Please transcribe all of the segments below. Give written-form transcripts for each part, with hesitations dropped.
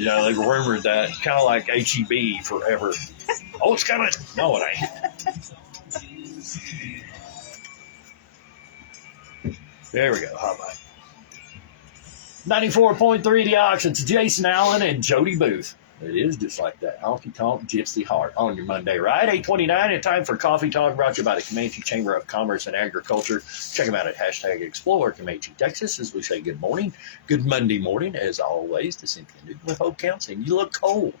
You know, they rumored that, kind of like HEB forever. Oh, it's coming. No, it ain't. There we go. How about 94.3 The Auction. It's Jason Allen and Jody Booth. It is just like that. Honky Tonk Gypsy Heart on your Monday ride. 8:29 and time for Coffee Talk, brought to you by the Comanche Chamber of Commerce and Agriculture. Check them out at hashtag Explore Comanche, Texas, as we say good morning. Good Monday morning, as always, to Cynthia Newton with Hope County. You look cold.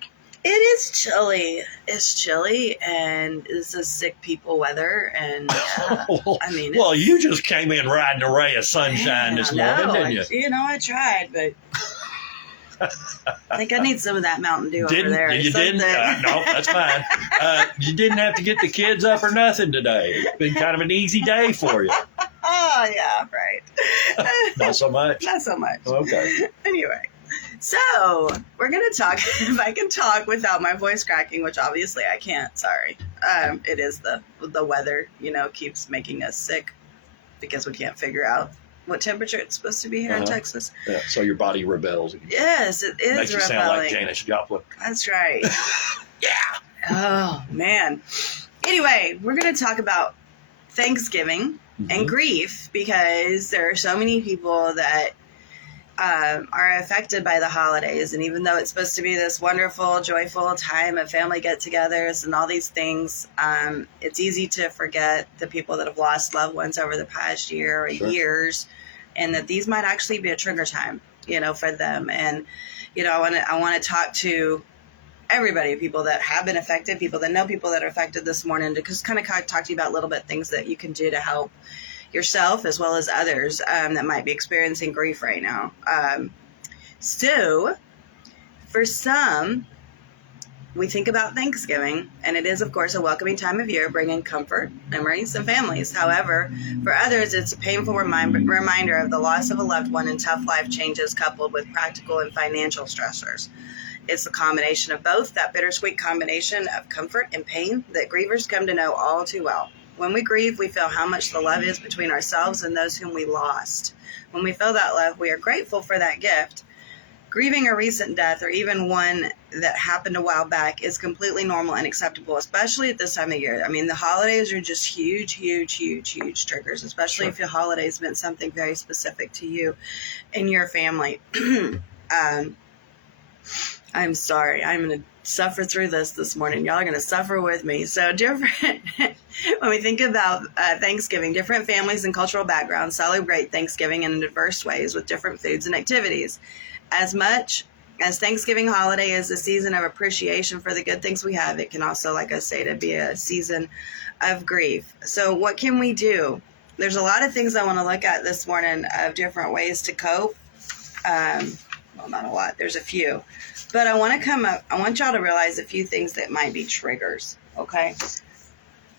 It is chilly. It's chilly, and this is sick people weather. And I mean, well, you just came in riding a ray of sunshine this morning, didn't you? You know, I tried, but I think I need some of that Mountain Dew over there. You didn't? No, that's fine. You didn't have to get the kids up or nothing today. It's been kind of an easy day for you. Oh, yeah, right. Not so much? Not so much. Okay. Anyway, so we're going to talk, if I can talk without my voice cracking, which obviously I can't, sorry. It is the weather, you know, keeps making us sick because we can't figure out what temperature it's supposed to be here in Texas. Yeah, so your body rebels. Yes, it is. Makes you sound like Janis Joplin. That's right. Yeah. Oh, man. Anyway, we're going to talk about Thanksgiving and grief, because there are so many people that are affected by the holidays. And even though it's supposed to be this wonderful, joyful time of family get-togethers and all these things, it's easy to forget the people that have lost loved ones over the past year or years, and that these might actually be a trigger time, you know, for them. And, you know, I want to talk to everybody, people that have been affected, people that know people that are affected this morning, to just kind of talk to you about a little bit things that you can do to help yourself as well as others that might be experiencing grief right now. So for some, we think about Thanksgiving, and it is, of course, a welcoming time of year, bringing comfort, memories, and families. However, for others, it's a painful reminder of the loss of a loved one and tough life changes coupled with practical and financial stressors. It's the combination of both, that bittersweet combination of comfort and pain that grievers come to know all too well. When we grieve, we feel how much the love is between ourselves and those whom we lost. When we feel that love, we are grateful for that gift. Grieving a recent death, or even one that happened a while back, is completely normal and acceptable, especially at this time of year. I mean, the holidays are just huge triggers, especially if your holidays meant something very specific to you and your family. I'm sorry. I'm going to suffer through this morning. Y'all are going to suffer with me. So different, when we think about Thanksgiving, different families and cultural backgrounds celebrate Thanksgiving in diverse ways with different foods and activities. As much as Thanksgiving holiday is a season of appreciation for the good things we have, it can also, like I say, to be a season of grief. So what can we do? There's a lot of things I want to look at this morning of different ways to cope. Well, not a lot. There's a few. But I want y'all to realize a few things that might be triggers, okay?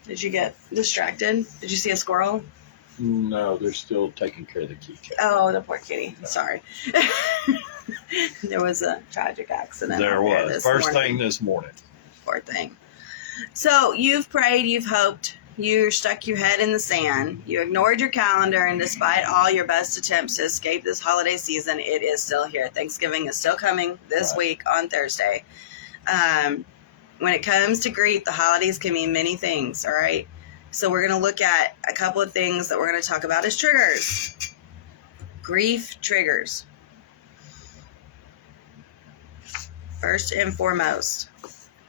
Did you get distracted? Did you see a squirrel? No, they're still taking care of the kitty. Oh, the poor kitty. Sorry. There was a tragic accident. There was. First thing this morning. Poor thing. So you've prayed, you've hoped, you stuck your head in the sand, you ignored your calendar, and despite all your best attempts to escape this holiday season, it is still here. Thanksgiving is still coming this week on Thursday. When it comes to grief, the holidays can mean many things, all right? So we're going to look at a couple of things that we're going to talk about as triggers. Grief triggers. First and foremost,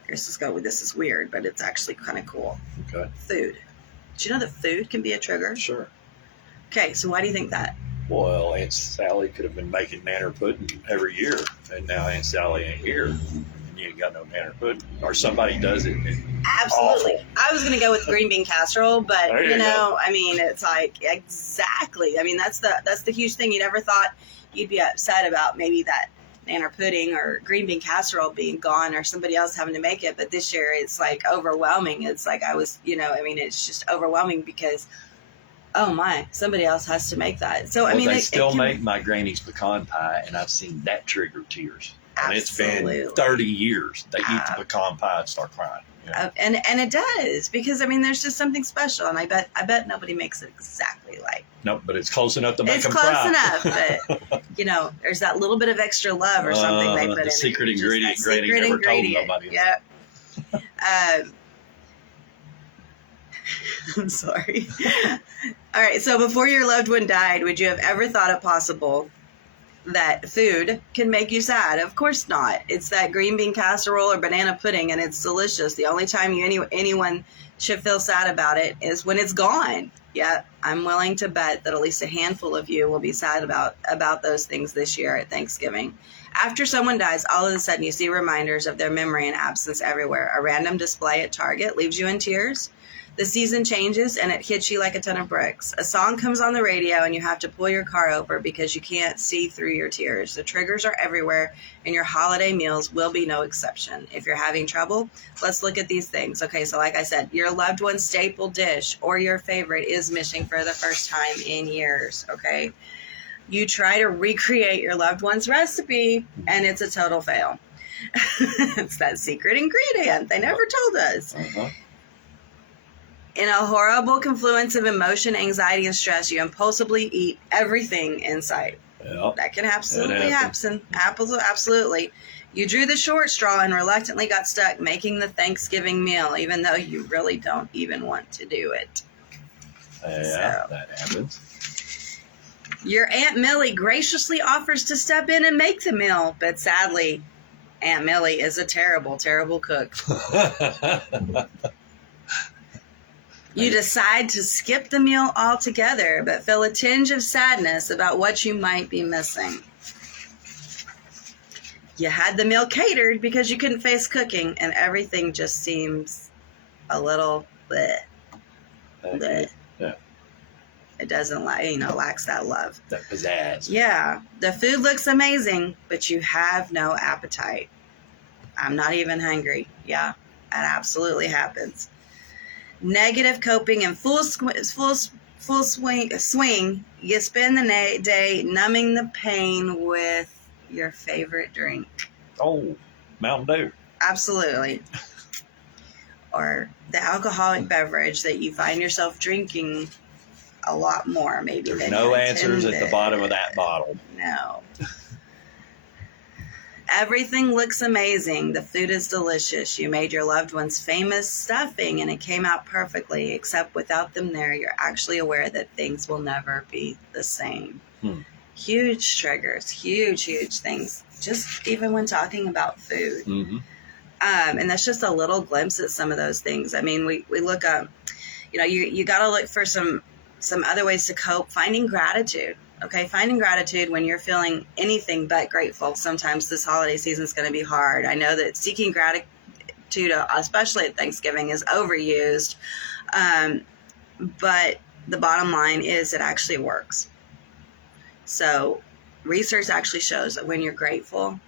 this is weird, but it's actually kind of cool. Okay. Food. Did you know that food can be a trigger? Sure. Okay, so why do you think that? Well, Aunt Sally could have been making nanner pudding every year, and now Aunt Sally ain't here, and you ain't got no nanner pudding. Or somebody does it. Absolutely. Awful. I was going to go with green bean casserole, but you know, I mean, it's like, exactly. I mean, that's the huge thing. You never thought you'd be upset about maybe that nanner pudding or green bean casserole being gone or somebody else having to make it. But this year it's like overwhelming. It's like it's just overwhelming because, oh my, somebody else has to make that. So, they still make my granny's pecan pie, and I've seen that trigger tears. And it's been 30 years. They eat the pecan pie and start crying. Yeah. And it does, because I mean, there's just something special, and I bet nobody makes it exactly like. Nope, but it's close enough to make It's them close cry. enough, but there's that little bit of extra love or something they put in. The secret it. Just ingredient, that Grady secret never ingredient. told nobody. Yep. I'm sorry. All right. So before your loved one died, would you have ever thought it possible that food can make you sad? Of course not. It's that green bean casserole or banana pudding, and it's delicious. The only time anyone should feel sad about it is when it's gone. Yeah, I'm willing to bet that at least a handful of you will be sad about those things this year at Thanksgiving. After someone dies, all of a sudden you see reminders of their memory and absence everywhere. A random display at Target leaves you in tears. The season changes and it hits you like a ton of bricks. A song comes on the radio and you have to pull your car over because you can't see through your tears. The triggers are everywhere, and your holiday meals will be no exception. If you're having trouble, let's look at these things. Okay, so like I said, your loved one's staple dish or your favorite is missing for the first time in years, okay? You try to recreate your loved one's recipe and it's a total fail. It's that secret ingredient they never told us. Uh-huh. In a horrible confluence of emotion, anxiety, and stress, you impulsively eat everything in sight. Yep. That can absolutely happen. Absolutely. You drew the short straw and reluctantly got stuck making the Thanksgiving meal, even though you really don't even want to do it. Yeah, that happens. Your Aunt Millie graciously offers to step in and make the meal, but sadly, Aunt Millie is a terrible, terrible cook. You decide to skip the meal altogether, but feel a tinge of sadness about what you might be missing. You had the meal catered because you couldn't face cooking, and everything just seems a little bleh. Bleh. Yeah. It doesn't lacks that love. That pizzazz. Yeah. The food looks amazing, but you have no appetite. I'm not even hungry. Yeah, that absolutely happens. Negative coping in full swing. You spend the day numbing the pain with your favorite drink. Oh, Mountain Dew. Absolutely. Or the alcoholic beverage that you find yourself drinking a lot more, maybe. There's than no you answers at intended. the bottom of that bottle. No. Everything looks amazing. The food is delicious. You made your loved one's famous stuffing and it came out perfectly, except without them there, you're actually aware that things will never be the same. Huge triggers, huge things, just even when talking about food. Mm-hmm. And that's just a little glimpse at some of those things. I mean, we look up, you got to look for some other ways to cope. Finding gratitude. Okay, finding gratitude when you're feeling anything but grateful. Sometimes this holiday season is going to be hard. I know that seeking gratitude, especially at Thanksgiving, is overused. But the bottom line is it actually works. So research actually shows that when you're grateful,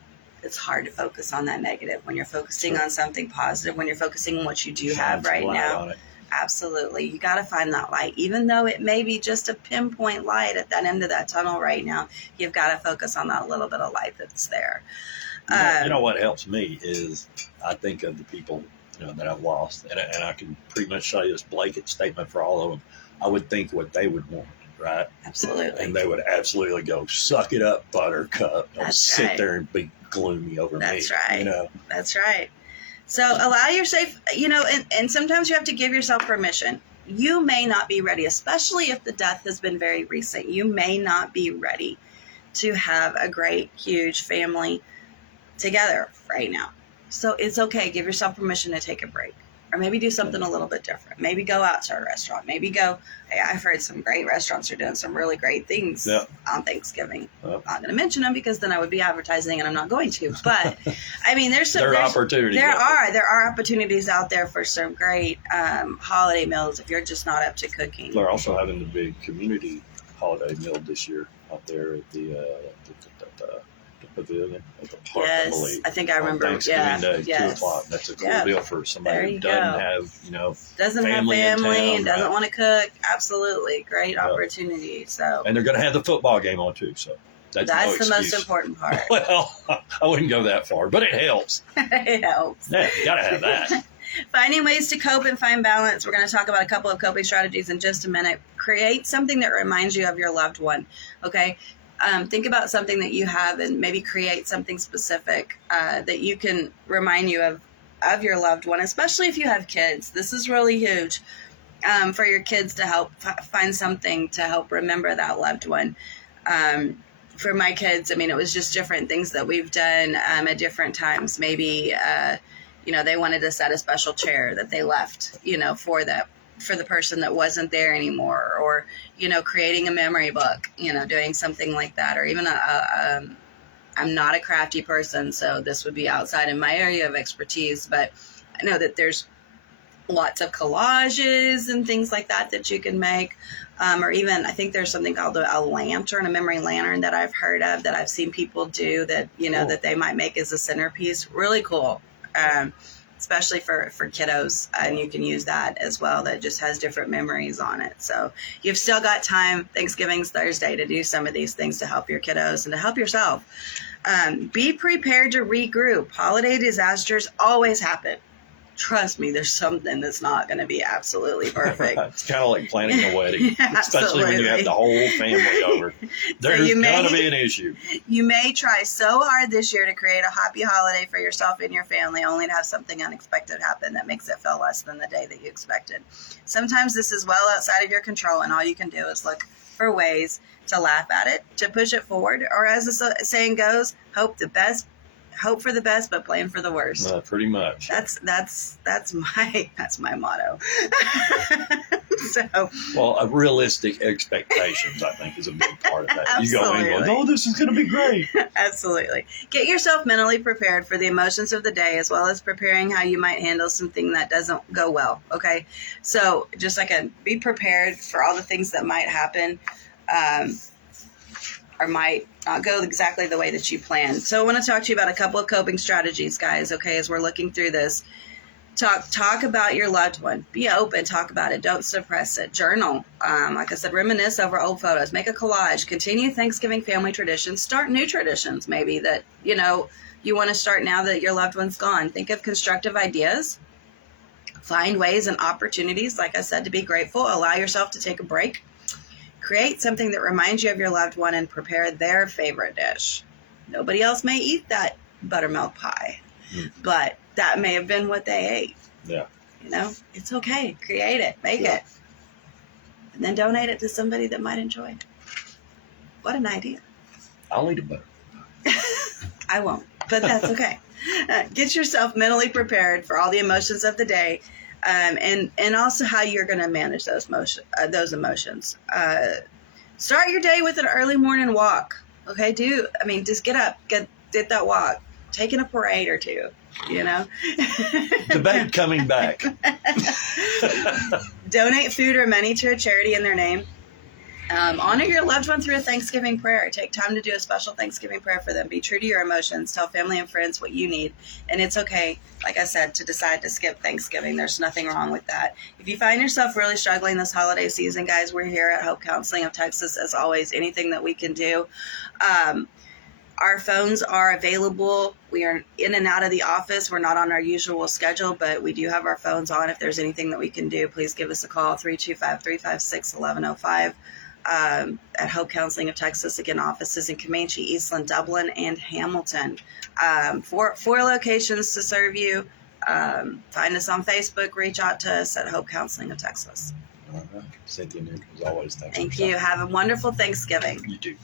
it's hard to focus on that negative. When you're focusing on something positive, when you're focusing on what you do have right now, absolutely. You got to find that light. Even though it may be just a pinpoint light at that end of that tunnel right now, you've got to focus on that little bit of light that's there. You know what helps me is I think of the people that I've lost, and I can pretty much say this blanket statement for all of them. I would think what they would want, right? Absolutely. And they would absolutely go, suck it up, buttercup. Don't sit right. there and be gloomy over me. That's right. That's right. So allow yourself, and sometimes you have to give yourself permission. You may not be ready, especially if the death has been very recent. You may not be ready to have a great, huge family together right now. So it's okay. Give yourself permission to take a break. Or maybe do something a little bit different. Maybe go out to a restaurant. Maybe go, hey, I've heard some great restaurants are doing some really great things on Thanksgiving. I'm not going to mention them because then I would be advertising and I'm not going to. But, I mean, there's opportunities. There are opportunities out there for some great holiday meals if you're just not up to cooking. They're also having the big community holiday meal this year out there at the pavilion at the park. Yes, I think I remember. Thanksgiving Day, 2:00. That's a cool deal for somebody who doesn't have family and doesn't want to cook. Absolutely, great opportunity. So, and they're going to have the football game on too. So that's the most important part. Well, I wouldn't go that far, but it helps. It helps. Yeah, you got to have that. Finding ways to cope and find balance. We're going to talk about a couple of coping strategies in just a minute. Create something that reminds you of your loved one. Okay. Think about something that you have and maybe create something specific that you can remind you of your loved one, especially if you have kids. This is really huge for your kids to help find something to help remember that loved one. For my kids, I mean, it was just different things that we've done at different times. Maybe, they wanted to set a special chair that they left, for the person that wasn't there anymore, or, creating a memory book, doing something like that, or even I'm not a crafty person, so this would be outside of my area of expertise, but I know that there's lots of collages and things like that you can make. Or even, I think there's something called a lantern, a memory lantern that I've heard of, that I've seen people do that, that they might make as a centerpiece. Really cool. Especially for kiddos. And you can use that as well. That just has different memories on it. So you've still got time. Thanksgiving's Thursday to do some of these things to help your kiddos and to help yourself. Be prepared to regroup. Holiday disasters always happen. Trust me, there's something that's not going to be absolutely perfect. It's kind of like planning a wedding, especially when you have the whole family over. There's So going to be an issue. You may try so hard this year to create a happy holiday for yourself and your family, only to have something unexpected happen that makes it feel less than the day that you expected. Sometimes this is well outside of your control, and all you can do is look for ways to laugh at it, to push it forward, or as the saying goes, hope for the best, but plan for the worst. Pretty much. That's my motto. Realistic expectations, I think, is a big part of that. Absolutely. You go in going, oh, this is going to be great. Absolutely. Get yourself mentally prepared for the emotions of the day, as well as preparing how you might handle something that doesn't go well. Okay. So just be prepared for all the things that might happen. Or might not go exactly the way that you planned. So I want to talk to you about a couple of coping strategies, guys, okay, as we're looking through this. Talk about your loved one. Be open. Talk about it. Don't suppress it. Journal. Like I said, reminisce over old photos. Make a collage. Continue Thanksgiving family traditions. Start new traditions, maybe, that, you want to start now that your loved one's gone. Think of constructive ideas. Find ways and opportunities, like I said, to be grateful. Allow yourself to take a break. Create something that reminds you of your loved one and prepare their favorite dish. Nobody else may eat that buttermilk pie, but that may have been what they ate. Yeah. It's okay. Create it. Make it. And then donate it to somebody that might enjoy it. What an idea. I'll eat a buttermilk pie. I won't, but that's okay. Get yourself mentally prepared for all the emotions of the day. And also how you're going to manage those emotions. Start your day with an early morning walk. Okay, just get up, get that walk. Taking a parade or two, Debate coming back. Donate food or money to a charity in their name. Honor your loved one through a Thanksgiving prayer. Take time to do a special Thanksgiving prayer for them. Be true to your emotions. Tell family and friends what you need. And it's okay, like I said, to decide to skip Thanksgiving. There's nothing wrong with that. If you find yourself really struggling this holiday season, guys, we're here at Hope Counseling of Texas, as always, anything that we can do. Our phones are available. We are in and out of the office. We're not on our usual schedule, but we do have our phones on. If there's anything that we can do, please give us a call, 325-356-1105. At Hope Counseling of Texas. Again, offices in Comanche, Eastland, Dublin, and Hamilton. Four locations to serve you. Find us on Facebook. Reach out to us at Hope Counseling of Texas. All right. Cynthia, Nick, as always, thanks. Thank you. Have a wonderful Thanksgiving. You too.